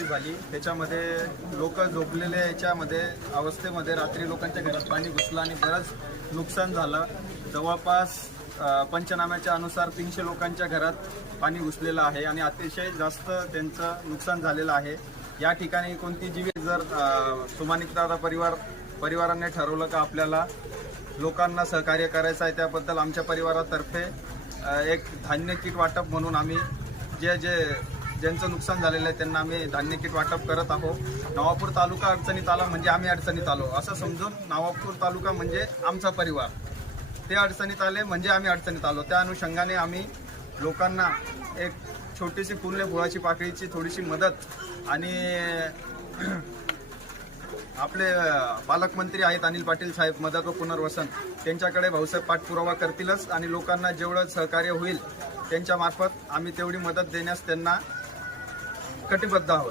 अतिवृष्टी झाली त्याच्यामध्ये लोक झोपलेल्या याच्यामध्ये अवस्थेमध्ये रात्री लोकांच्या घरात पाणी घुसलं आणि बरंच नुकसान झालं। जवळपास पंचनाम्याच्या अनुसार 300 लोकांच्या घरात पाणी घुसलेलं आहे आणि अतिशय जास्त त्यांचं नुकसान झालेलं आहे। या ठिकाणी कोणती जीवित जर सुमानिकदादा परिवाराने ठरवलं का आपल्याला लोकांना सहकार्य करायचं आहे, त्याबद्दल आमच्या परिवारातर्फे एक धान्य किट वाटप म्हणून आम्ही ज्यांचं नुकसान झालेलं आहे त्यांना आम्ही धान्य किट वाटप करत आहोत। नवापूर तालुका अडचणीत आला म्हणजे आम्ही अडचणीत आलो असं समजून नवापूर तालुका म्हणजे आमचा परिवार, ते अडचणीत आले म्हणजे आम्ही अडचणीत आलो। त्या अनुषंगाने आम्ही लोकांना एक छोटीशी फुले फुलाची पाकळीची थोडीशी मदत आणि आपले पालकमंत्री आहेत अनिल पाटील साहेब मदत व पुनर्वसन त्यांच्याकडे भाऊसाहेब पाठपुरावा करतीलच आणि लोकांना जेवढं सहकार्य होईल त्यांच्या मार्फत आम्ही तेवढी मदत देण्यास त्यांना कटिबद्ध आहोत।